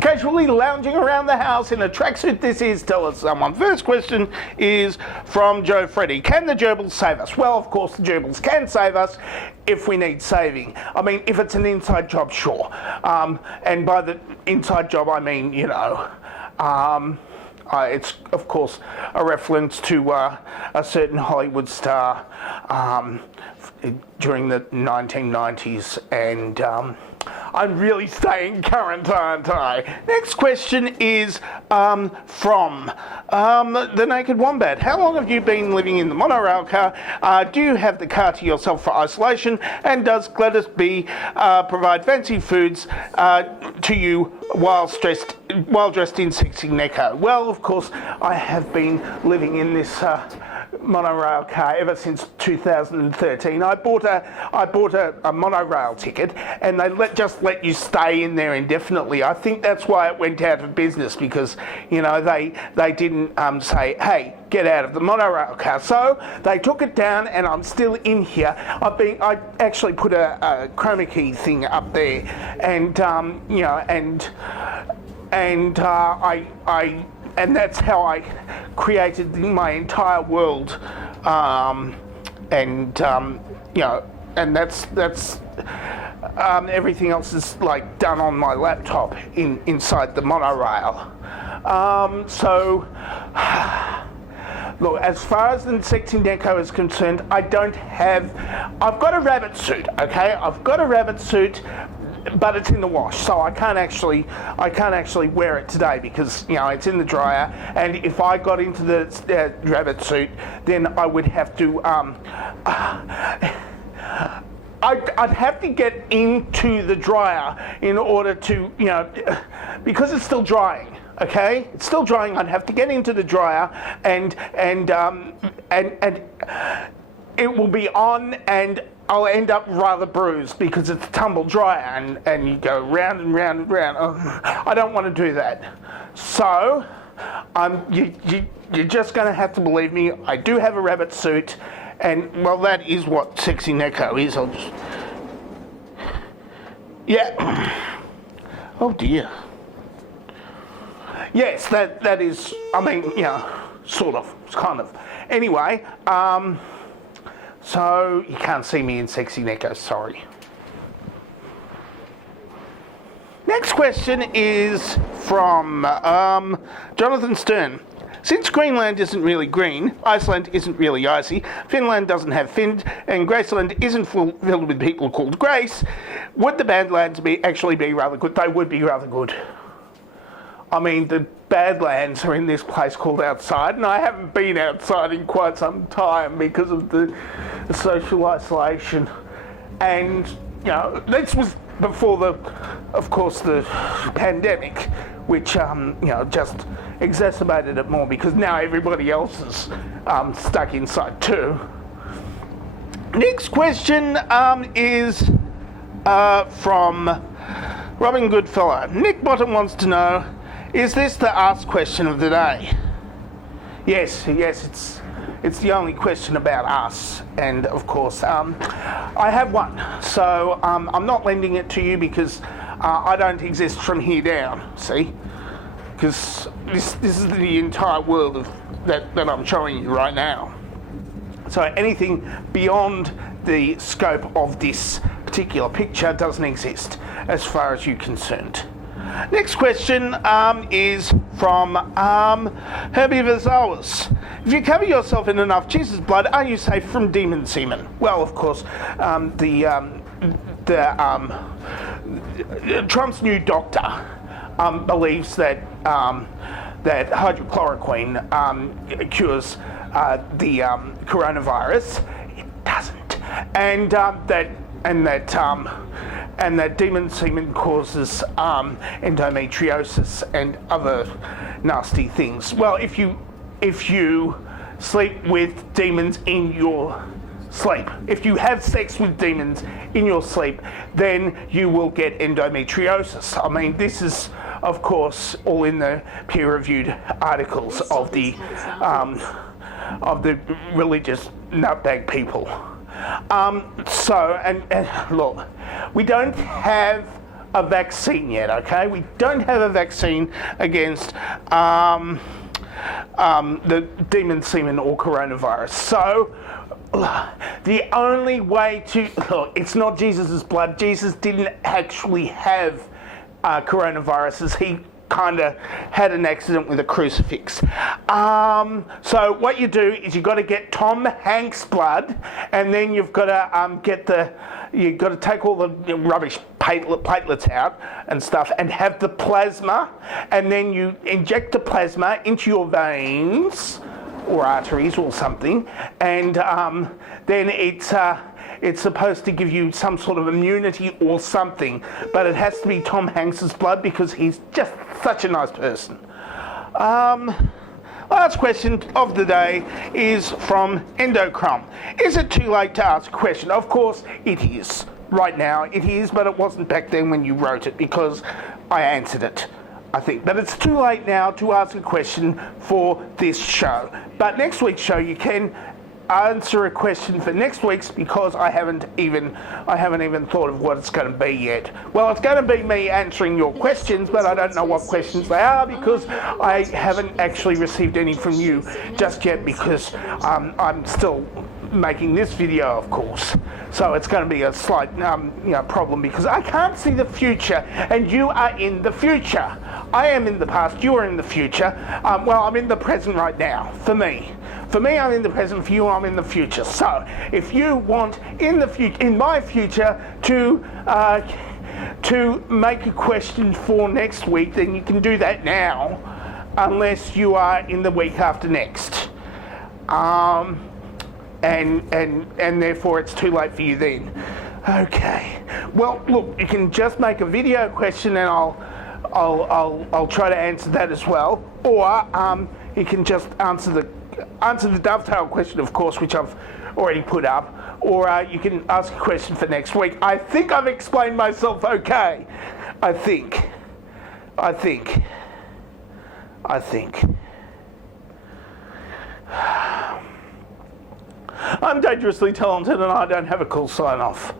casually lounging around the house in a tracksuit this is? Tell us someone. First question is from Joe Freddy. Can the gerbils save us? Well, of course the gerbils can save us if we need saving. I mean, if it's an inside job, sure. And by the inside job, I mean, you know, it's, of course, a reference to a certain Hollywood star during the 1990s, and I'm really staying current, aren't I? Next question is from the Naked Wombat. How long have you been living in the monorail car? Do you have the car to yourself for isolation? And does Gladys B provide fancy foods to you while dressed in sexy neko? Well, of course, I have been living in this monorail car ever since 2013. I bought a monorail ticket, and they just let you stay in there indefinitely. I think that's why it went out of business, because, you know, they didn't say, hey, get out of the monorail car. So they took it down, and I'm still in here. I actually put a chroma key thing up there, and you know, and that's how I created my entire world, you know, and that's everything else is like done on my laptop inside the monorail. So look, as far as the sexy neko is concerned, I've got a rabbit suit, okay? I've got a rabbit suit, but it's in the wash, so I can't actually wear it today because, you know, it's in the dryer. And if I got into the rabbit suit, then I would have to I'd have to get into the dryer in order to, you know, because it's still drying. Okay, it's still drying. I'd have to get into the dryer, and it will be on, and I'll end up rather bruised because it's tumble dryer, and you go round and round and round. Oh, I don't want to do that. So, you're just going to have to believe me. I do have a rabbit suit, and well, that is what sexy neko is. I'll just, yeah. Oh dear. Yes, that is. I mean, you know, sort of, kind of. Anyway, so you can't see me in sexy neko, sorry. Next question is from Jonathan Stern. Since Greenland isn't really green, Iceland isn't really icy, Finland doesn't have fins, and Graceland isn't filled with people called Grace, would the Badlands actually be rather good? They would be rather good. I mean, the Badlands are in this place called outside, and I haven't been outside in quite some time because of the social isolation. And, you know, this was before of course, the pandemic, which, you know, just exacerbated it more because now everybody else is stuck inside too. Next question is from Robin Goodfellow. Nick Bottom wants to know, is this the ask question of the day? Yes, it's the only question about us, and of course, I have one. So I'm not lending it to you because I don't exist from here down. See, because this is the entire world of that I'm showing you right now. So anything beyond the scope of this particular picture doesn't exist, as far as you're concerned. Next question is from Herbie Vazawas. If you cover yourself in enough Jesus blood, are you safe from demon semen? Well, of course, Trump's new doctor believes that that hydrochloroquine cures the coronavirus. It doesn't, and that demon semen causes endometriosis and other nasty things. Well, if you sleep with demons in your sleep, if you have sex with demons in your sleep, then you will get endometriosis. I mean, this is, of course, all in the peer-reviewed articles of the religious nutbag people. So, and look, we don't have a vaccine yet, okay? We don't have a vaccine against the demon semen or coronavirus. So the only way to, look, it's not Jesus' blood. Jesus didn't actually have coronaviruses. He kind of had an accident with a crucifix. So what you do is you've got to get Tom Hanks' blood, and then you've got to you've got to take all the rubbish platelets out and stuff, and have the plasma, and then you inject the plasma into your veins or arteries or something, and then it's supposed to give you some sort of immunity or something, but it has to be Tom Hanks's blood because he's just such a nice person. Last question of the day is from Endocrom. Is it too late to ask a question? Of course it is. Right now it is, but it wasn't back then when you wrote it because I answered it, I think. But it's too late now to ask a question for this show. But next week's show you can answer a question for next week's because I haven't even thought of what it's going to be yet. Well, it's going to be me answering your questions, but I don't know what questions they are because I haven't actually received any from you just yet because I'm still making this video, of course. So it's going to be a slight problem because I can't see the future and you are in the future. I am in the past, you are in the future. Well, I'm in the present right now, for me. For me, I'm in the present. For you, I'm in the future. So, if you want in my future, to make a question for next week, then you can do that now, unless you are in the week after next, and therefore it's too late for you then. Okay. Well, look, you can just make a video question, and I'll try to answer that as well, or you can just answer the dovetail question, of course, which I've already put up, or you can ask a question for next week. I think I've explained myself okay. I think. I'm dangerously talented and I don't have a cool sign off.